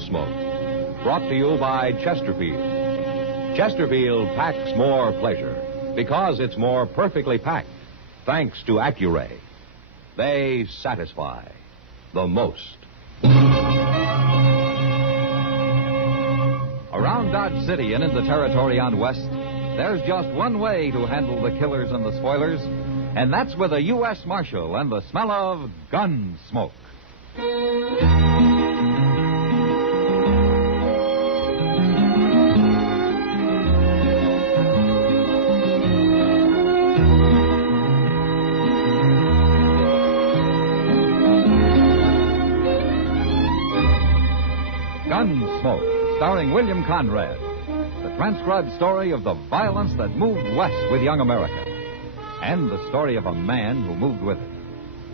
Gunsmoke. Brought to you by Chesterfield. Chesterfield packs more pleasure because it's more perfectly packed, thanks to Accuray. They satisfy the most. Around Dodge City and in the territory on West, there's just one way to handle the killers and the spoilers, and that's with a U.S. Marshal and the smell of Gunsmoke. Gunsmoke, starring William Conrad. The transcribed story of the violence that moved west with young America. And the story of a man who moved with it.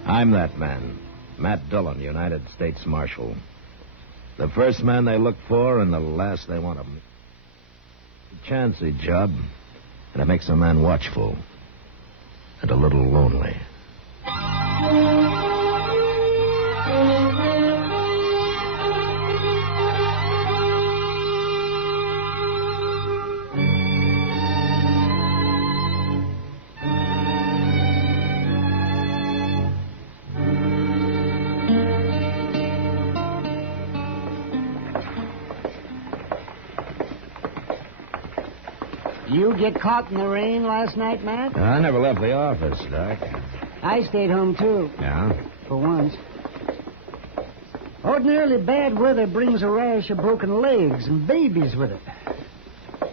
I'm that man, Matt Dillon, United States Marshal. The first man they look for and the last they want to meet. It's a chancy job, and it makes a man watchful and a little lonely. You get caught in the rain last night, Matt? I never left the office, Doc. I stayed home, too. Yeah? For once. Ordinarily, bad weather brings a rash of broken legs and babies with it.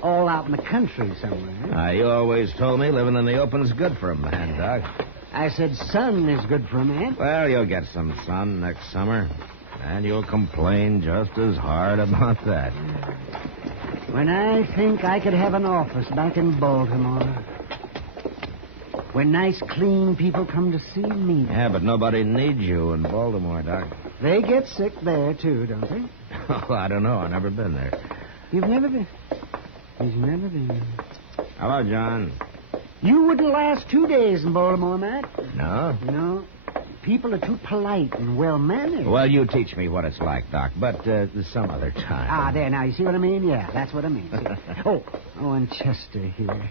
All out in the country somewhere. You always told me living in the open's good for a man, Doc. I said sun is good for a man. Well, you'll get some sun next summer, and you'll complain just as hard about that. When I think I could have an office back in Baltimore. When nice, clean people come to see me. Yeah, but nobody needs you in Baltimore, Doc. They get sick there, too, don't they? Oh, I don't know. I've never been there. You've never been? He's never been. Hello, John. You wouldn't last 2 days in Baltimore, Matt. No? No. People are too polite and well-mannered. Well, you teach me what it's like, Doc, but some other time. Ah, there, now, you see what I mean? Yeah, that's what I mean. Oh, and Chester here.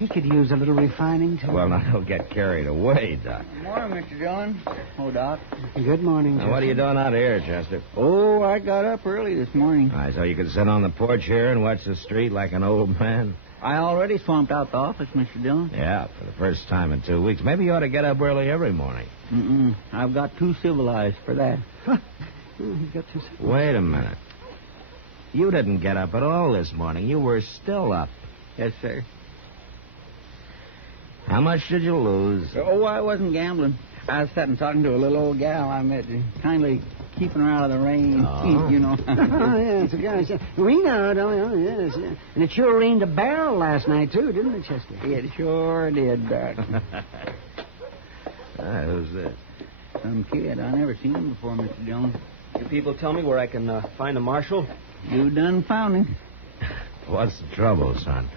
He could use a little refining, too. Well, now, don't get carried away, Doc. Good morning, Mr. Dillon. Oh, Doc. Good morning, Chester. Now, what are you doing out here, Chester? Oh, I got up early this morning. So you could sit on the porch here and watch the street like an old man? I already swamped out the office, Mr. Dillon. Yeah, for the first time in 2 weeks. Maybe you ought to get up early every morning. I've got too civilized for that. Wait a minute. You didn't get up at all this morning. You were still up. Yes, sir. How much did you lose? Oh, I wasn't gambling. I was sitting talking to a little old gal I met, kindly keeping her out of the rain, you know. Oh, yes, gosh. We know, don't we? Oh, yes, yeah. And it sure rained a barrel last night, too, didn't it, Chester? It sure did, Doc. Who's this? Some kid. I never seen him before, Mr. Dillon. You people tell me where I can find the marshal? You done found him. What's the trouble, son?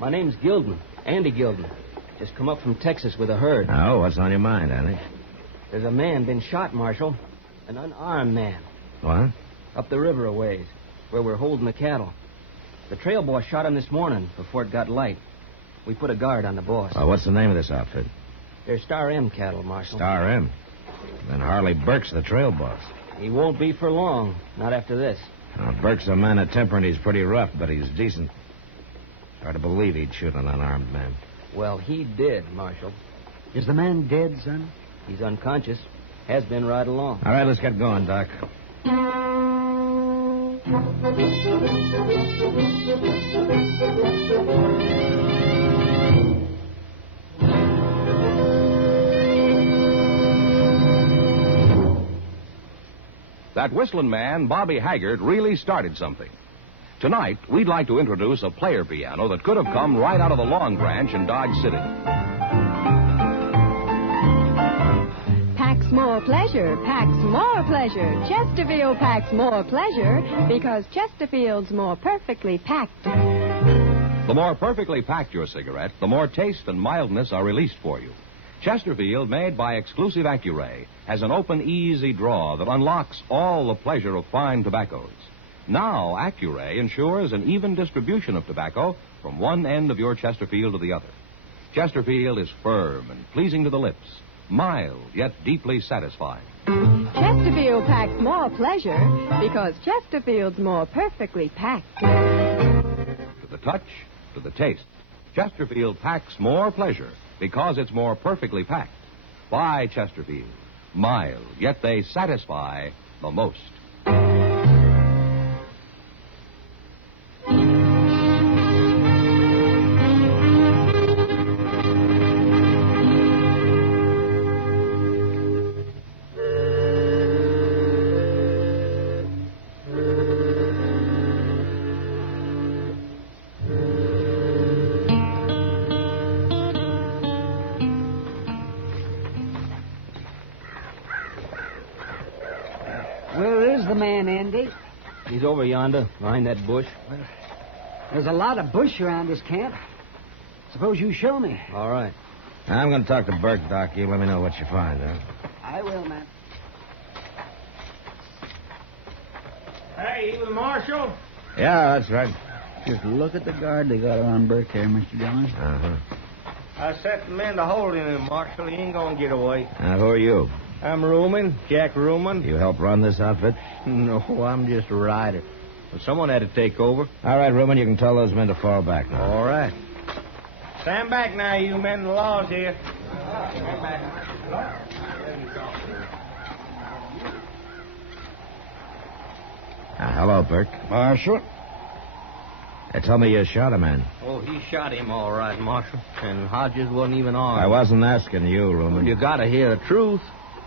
My name's Gilden, Andy Gilden. Just come up from Texas with a herd. Oh, what's on your mind, Andy? There's a man been shot, Marshal. An unarmed man. What? Up the river a ways, where we're holding the cattle. The trail boss shot him this morning before it got light. We put a guard on the boss. What's the name of this outfit? They're Star M cattle, Marshal. Star M. Then Harley Burke's the trail boss. He won't be for long, not after this. Burke's a man of temper, and he's pretty rough, but he's decent. Hard to believe he'd shoot an unarmed man. Well, he did, Marshal. Is the man dead, son? He's unconscious. Has been right along. All right, let's get going, Doc. That whistling man, Bobby Haggart, really started something. Tonight, we'd like to introduce a player piano that could have come right out of the Long Branch in Dodge City. Packs more pleasure, packs more pleasure. Chesterfield packs more pleasure because Chesterfield's more perfectly packed. The more perfectly packed your cigarette, the more taste and mildness are released for you. Chesterfield, made by exclusive Accuray, has an open, easy draw that unlocks all the pleasure of fine tobaccos. Now, Accuray ensures an even distribution of tobacco from one end of your Chesterfield to the other. Chesterfield is firm and pleasing to the lips, mild yet deeply satisfying. Chesterfield packs more pleasure because Chesterfield's more perfectly packed. To the touch, to the taste, Chesterfield packs more pleasure because it's more perfectly packed. Buy Chesterfield. Mild, yet they satisfy the most. Where is the man, Andy? He's over yonder, behind that bush. There's a lot of bush around this camp. Suppose you show me. All right. I'm going to talk to Burke, Doc. You let me know what you find, huh? I will, man. Hey, you the marshal? Yeah, that's right. Just look at the guard they got around Burke here, Mr. Dillon. Uh-huh. I set the men to hold him, Marshal. He ain't gonna get away. Who are you? I'm Ruman, Jack Ruman. You help run this outfit? No, I'm just a rider. Well, someone had to take over. All right, Ruben, you can tell those men to fall back now. All right. Stand back now, you men. The law's here. Stand back. Hello, Burke. Marshal? Tell me you shot a man. Oh, he shot him all right, Marshal. And Hodges wasn't even armed. I wasn't asking you, Ruben. You gotta hear the truth.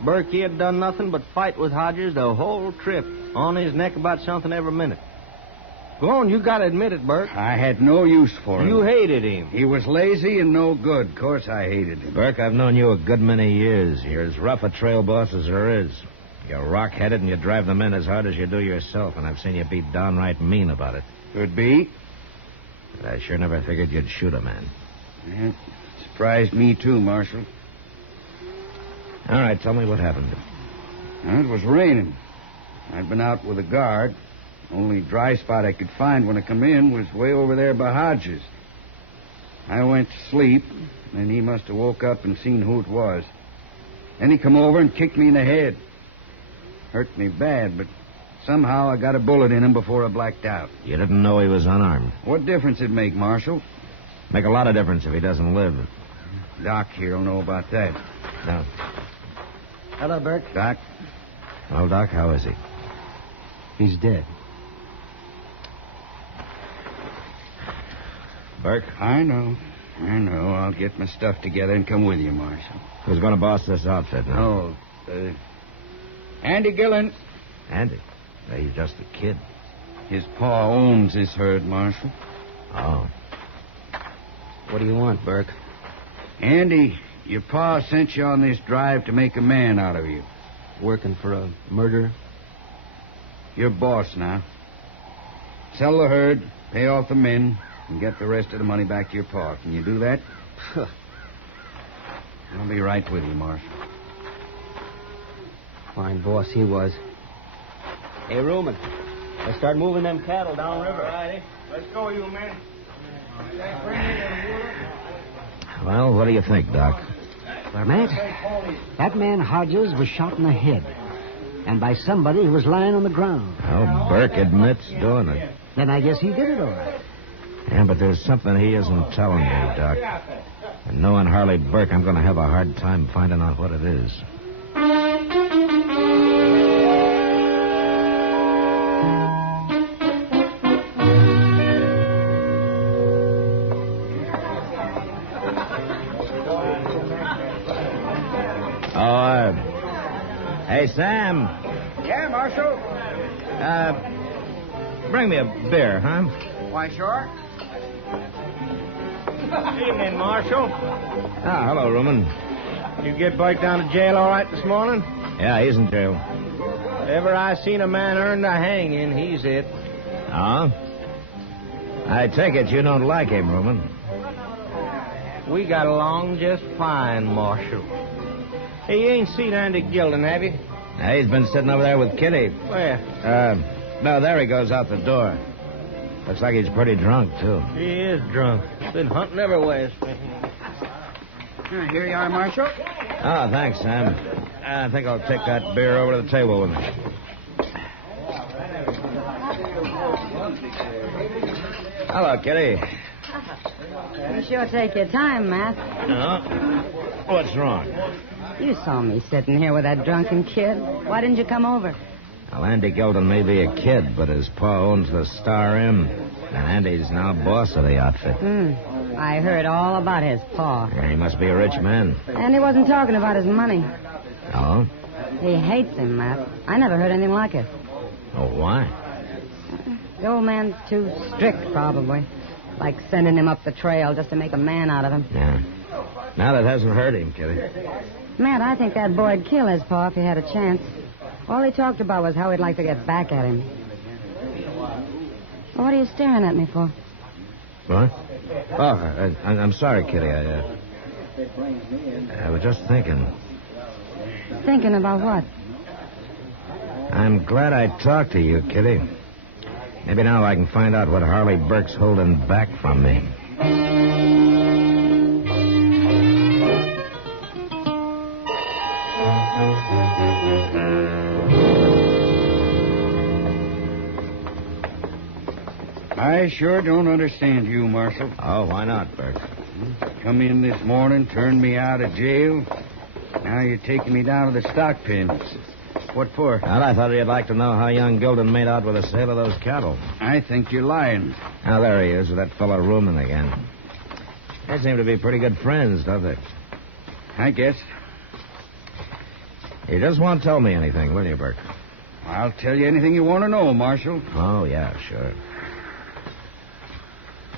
Burke, he had done nothing but fight with Hodges the whole trip. On his neck about something every minute. Go on, you gotta admit it, Burke. I had no use for him. You hated him. He was lazy and no good. Of course I hated him. Burke, I've known you a good many years. You're as rough a trail boss as there is. You're rock-headed and you drive the men as hard as you do yourself, and I've seen you be downright mean about it. Could be. But I sure never figured you'd shoot a man. It surprised me, too, Marshal. All right, tell me what happened. Well, it was raining. I'd been out with a guard. Only dry spot I could find when I come in was way over there by Hodges. I went to sleep, and he must have woke up and seen who it was. Then he come over and kicked me in the head. Hurt me bad, but somehow I got a bullet in him before I blacked out. You didn't know he was unarmed. What difference it make, Marshal? Make a lot of difference if he doesn't live. Doc here'll know about that. No. Hello, Burke. Doc? Well, Doc, how is he? He's dead. Burke? I know. I'll get my stuff together and come with you, Marshal. Who's going to boss this outfit now? Oh, Andy Gillen. Andy. He's just a kid. His pa owns this herd, Marshal. Oh. What do you want, Burke? Andy, your pa sent you on this drive to make a man out of you. Working for a murderer? You're boss now. Sell the herd, pay off the men, and get the rest of the money back to your pa. Can you do that? I'll be right with you, Marshal. Fine boss he was. Hey, Ruman, let's start moving them cattle downriver. All right, let's go, you men. Well, what do you think, Doc? Well, Matt, that man Hodges was shot in the head. And by somebody who was lying on the ground. Well, Burke admits doing it. Then I guess he did it all right. Yeah, but there's something he isn't telling me, Doc. And knowing Harley Burke, I'm going to have a hard time finding out what it is. Hey, Sam. Yeah, Marshal. Bring me a beer, huh? Why, sure. Evening, Marshal. Hello, Ruman. You get Burke down to jail all right this morning? Yeah, he's in jail. If ever I seen a man earn the hanging, he's it. Oh? I take it you don't like him, Ruman. We got along just fine, Marshal. Hey, you ain't seen Andy Gilden, have you? Hey, he's been sitting over there with Kitty. Where? No, there he goes out the door. Looks like he's pretty drunk, too. He is drunk. Been hunting everywhere. Here you are, Marshal. Oh, thanks, Sam. I think I'll take that beer over to the table with me. Hello, Kitty. You sure take your time, Matt. What's wrong? You saw me sitting here with that drunken kid. Why didn't you come over? Well, Andy Gilden may be a kid, but his pa owns the Star Inn, and Andy's now boss of the outfit. I heard all about his paw. Yeah, he must be a rich man. And he wasn't talking about his money. Oh? He hates him, Matt. I never heard anything like it. Oh, why? The old man's too strict, probably. Like sending him up the trail just to make a man out of him. Yeah. Now that hasn't hurt him, Kitty. Matt, I think that boy'd kill his pa if he had a chance. All he talked about was how he'd like to get back at him. Well, what are you staring at me for? What? Oh, I'm sorry, Kitty. I was just thinking. Thinking about what? I'm glad I talked to you, Kitty. Maybe now I can find out what Harley Burke's holding back from me. I sure don't understand you, Marshal. Oh, why not, Burke? Come in this morning, turned me out of jail. Now you're taking me down to the stock pens. What for? Well, I thought you'd like to know how young Gilden made out with the sale of those cattle. I think you're lying. Now, there he is with that fellow Ruman again. They seem to be pretty good friends, don't they? I guess. You just won't tell me anything, will you, Burke? I'll tell you anything you want to know, Marshal. Oh, yeah, sure.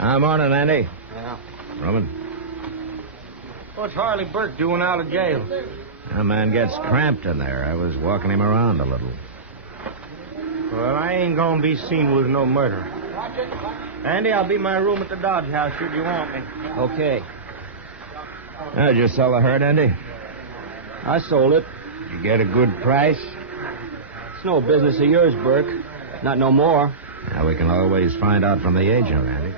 Morning, Andy. Yeah. Ruman. What's Harley Burke doing out of jail? That man gets cramped in there. I was walking him around a little. Well, I ain't gonna be seen with no murder. Andy, I'll be in my room at the Dodge House should you want me. Okay. Did you sell the herd, Andy? I sold it. You get a good price? It's no business of yours, Burke. Not no more. Now, we can always find out from the agent, Andy.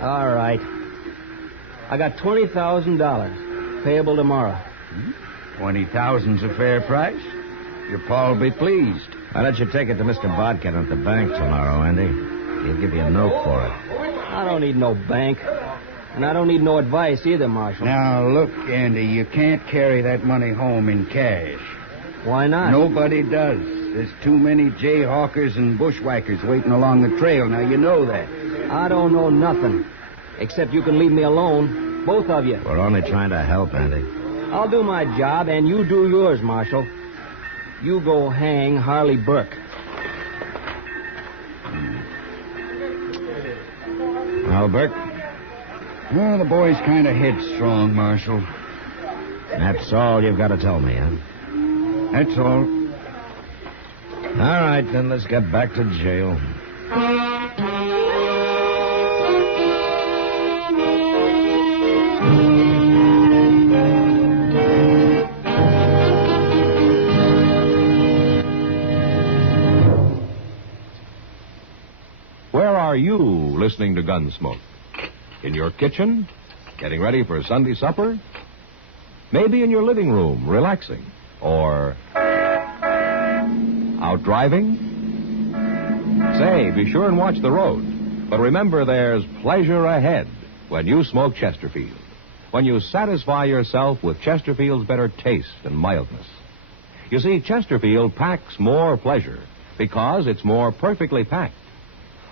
All right. I got $20,000 payable tomorrow. 20,000's a fair price. Your pa'll be pleased. Why don't you take it to Mr. Bodkin at the bank tomorrow, Andy? He'll give you a note for it. I don't need no bank. And I don't need no advice either, Marshal. Now, look, Andy, you can't carry that money home in cash. Why not? Nobody does. There's too many jayhawkers and bushwhackers waiting along the trail. Now, you know that. I don't know nothing. Except you can leave me alone. Both of you. We're only trying to help, Andy. I'll do my job, and you do yours, Marshal. You go hang Harley Burke. Well, Burke? Well, the boy's kind of headstrong, Marshal. That's all you've got to tell me, huh? That's all. All right, then let's get back to jail. Where are you listening to Gunsmoke? In your kitchen? Getting ready for Sunday supper? Maybe in your living room, relaxing? Or out driving? Say, be sure and watch the road. But remember, there's pleasure ahead when you smoke Chesterfield. When you satisfy yourself with Chesterfield's better taste and mildness. You see, Chesterfield packs more pleasure because it's more perfectly packed.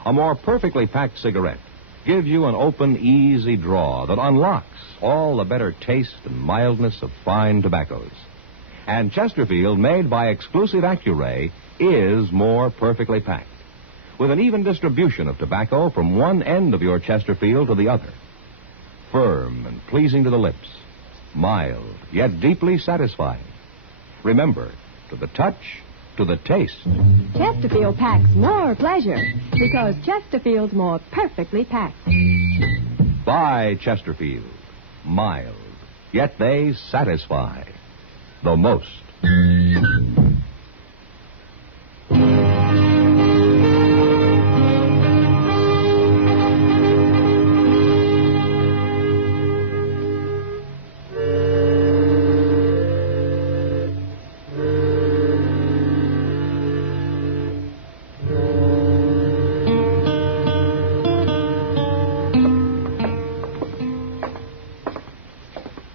A more perfectly packed cigarette gives you an open, easy draw that unlocks all the better taste and mildness of fine tobaccos. And Chesterfield, made by exclusive Accuray, is more perfectly packed, with an even distribution of tobacco from one end of your Chesterfield to the other. Firm and pleasing to the lips, mild, yet deeply satisfying. Remember, to the touch, to the taste. Chesterfield packs more pleasure because Chesterfield's more perfectly packed. Buy Chesterfield. mild, yet they satisfy the most.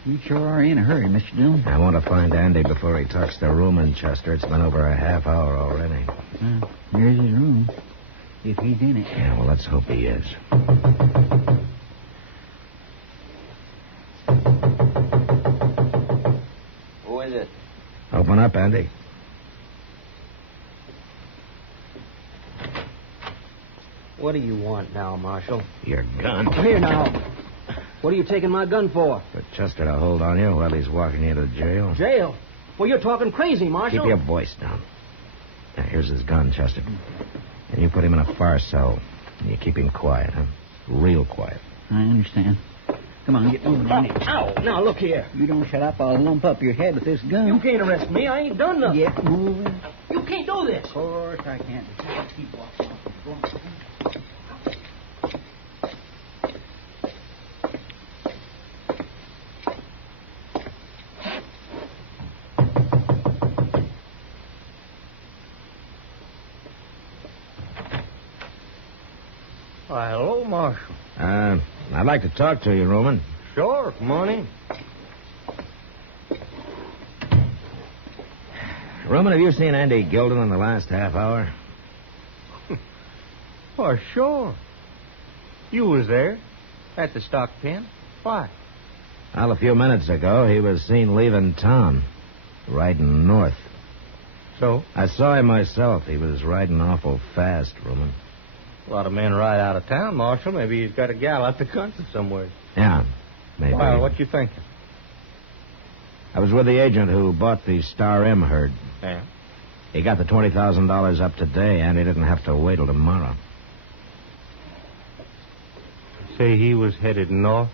You sure are in a hurry, Mr. Dillon. I want to find Andy before he talks to Rumen, Chester. It's been over a half hour already. Here's his room, if he's in it. Yeah, well, let's hope he is. Who is it? Open up, Andy. What do you want now, Marshal? Your gun. Come here now. What are you taking my gun for? For Chester to hold on you while he's walking you to jail. Jail? Well, you're talking crazy, Marshal. Keep your voice down. Now, here's his gun, Chester. And you put him in a far cell. And you keep him quiet, huh? Real quiet. I understand. Come on, get moving. Ow! Now, look here. You don't shut up, I'll lump up your head with this gun. You can't arrest me. I ain't done nothing. Get moving. You can't do this. Of course I can't. Just keep walking. Go on. Why, hello, Marshal. I'd like to talk to you, Rumen. Sure, come on in. Rumen, have you seen Andy Gilden in the last half hour? Why, sure. You was there at the stock pen. Why? Well, a few minutes ago, he was seen leaving town, riding north. So? I saw him myself. He was riding awful fast, Rumen. A lot of men ride out of town, Marshal. Maybe he's got a gal out the country somewhere. Yeah, maybe. Well, what you thinking? I was with the agent who bought the Star M herd. Yeah? He got the $20,000 up today, and he didn't have to wait till tomorrow. Say he was headed north?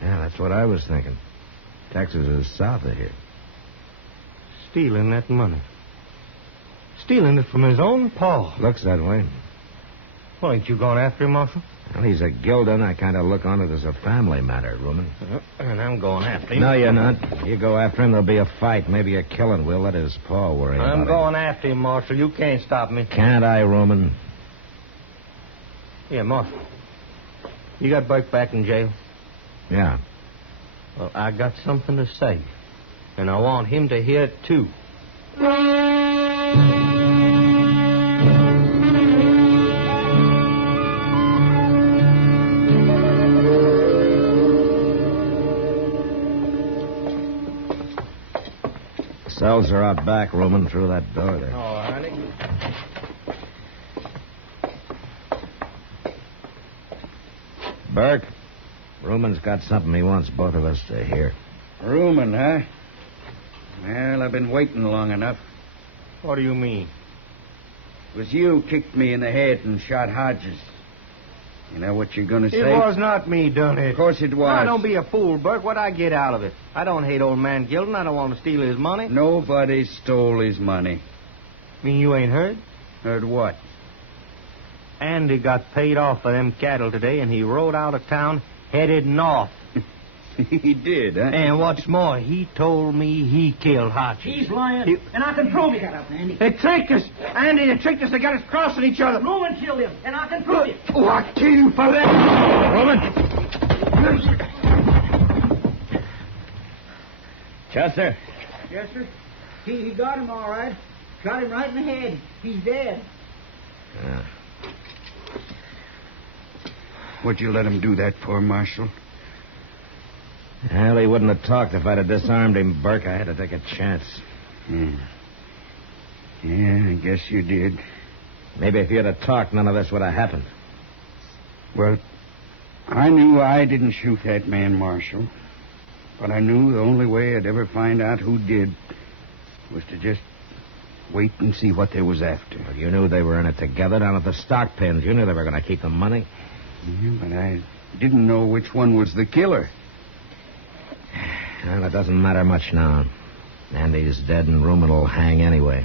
Yeah, that's what I was thinking. Texas is south of here. Stealing that money. Stealing it from his own pa. Looks that way. Well, ain't you going after him, Marshal? Well, he's a Gilden. I kind of look on it as a family matter, Rumen. And I'm going after him. No, you're not. You go after him, there'll be a fight, maybe a killing. We'll let his pa worry about it. I'm going after him, Marshal. You can't stop me. Can't I, Rumen? Yeah, Marshal. You got Burke back in jail? Yeah. Well, I got something to say. And I want him to hear it, too. Cells are out back, Rumen, through that door there. Oh, honey. Burke, Rumen's got something he wants both of us to hear. Rumen, huh? Well, I've been waiting long enough. What do you mean? It was you kicked me in the head and shot Hodges. You know what you're going to say? It was not me done it. Of course it was. Now, don't be a fool, Burke. What'd I get out of it? I don't hate old man Gilden. I don't want to steal his money. Nobody stole his money. Mean you ain't heard? Heard what? Andy got paid off for them cattle today, and he rode out of town headed north. He did, huh? And what's more, he told me he killed Hodges. He's lying, and I can prove he got up, Andy. They tricked us. Andy, they tricked us. They got us crossing each other. Rumen killed him, and I can prove it. Oh, I kill you for that. Rumen. Chester? Yes, sir. He got him all right. Shot him right in the head. He's dead. Yeah. What'd you let him do that for, Marshal? Well, he wouldn't have talked if I'd have disarmed him, Burke. I had to take a chance. Yeah, I guess you did. Maybe if you'd have talked, none of this would have happened. Well, I knew I didn't shoot that man, Marshal. But I knew the only way I'd ever find out who did was to just wait and see what they was after. Well, you knew they were in it together down at the stock pens. You knew they were going to keep the money. Yeah, but I didn't know which one was the killer. Well, it doesn't matter much now. Andy's dead and Rumen will hang anyway.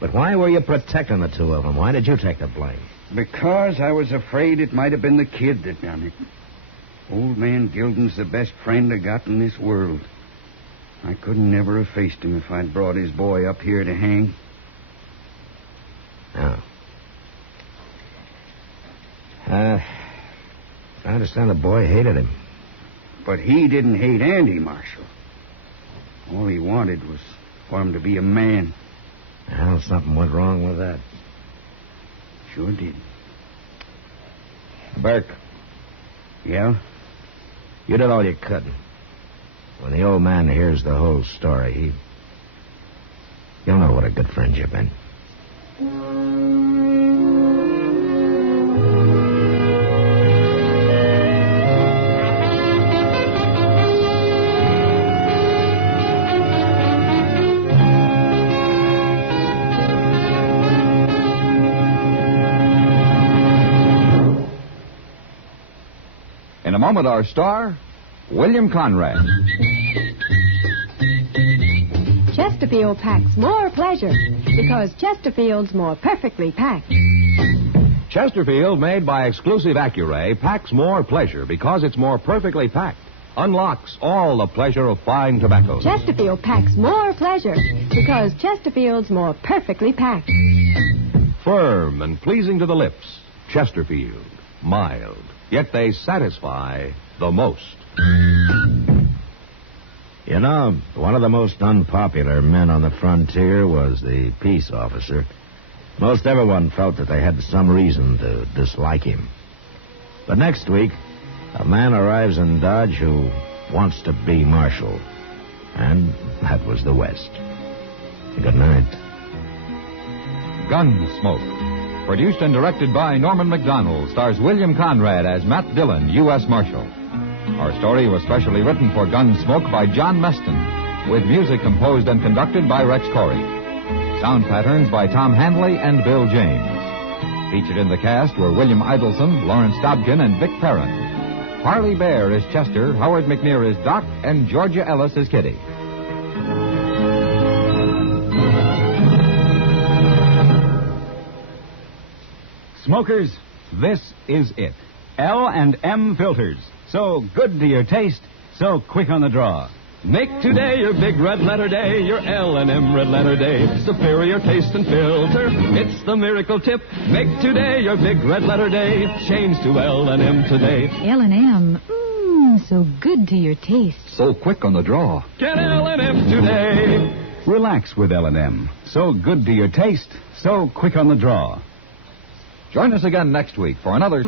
But why were you protecting the two of them? Why did you take the blame? Because I was afraid it might have been the kid that done it. Old man Gilden's the best friend I got in this world. I couldn't never have faced him if I'd brought his boy up here to hang. No. I understand the boy hated him. But he didn't hate Andy, Marshal. All he wanted was for him to be a man. Well, something went wrong with that. Sure did. Burke. Yeah? You did all you could. When the old man hears the whole story, he'll know what a good friend you've been. In a moment, our star, William Conrad. Chesterfield packs more pleasure because Chesterfield's more perfectly packed. Chesterfield, made by exclusive Accuray, packs more pleasure because it's more perfectly packed. Unlocks all the pleasure of fine tobacco. Chesterfield packs more pleasure because Chesterfield's more perfectly packed. Firm and pleasing to the lips. Chesterfield. Mild. Yet they satisfy the most. You know, one of the most unpopular men on the frontier was the peace officer. Most everyone felt that they had some reason to dislike him. But next week, a man arrives in Dodge who wants to be marshal. And that was the West. Good night. Gunsmoke. Produced and directed by Norman MacDonnell, stars William Conrad as Matt Dillon, U.S. Marshal. Our story was specially written for Gunsmoke by John Meston, with music composed and conducted by Rex Corey. Sound patterns by Tom Hanley and Bill James. Featured in the cast were William Idelson, Lawrence Dobkin, and Vic Perrin. Parley Baer is Chester, Howard McNear is Doc, and Georgia Ellis is Kitty. Smokers, this is it. L&M filters. So good to your taste, so quick on the draw. Make today your big red letter day, your L&M red letter day. Superior taste and filter, it's the miracle tip. Make today your big red letter day. Change to L&M today. L&M, so good to your taste. So quick on the draw. Get L&M today. Relax with L&M. So good to your taste, so quick on the draw. Join us again next week for another...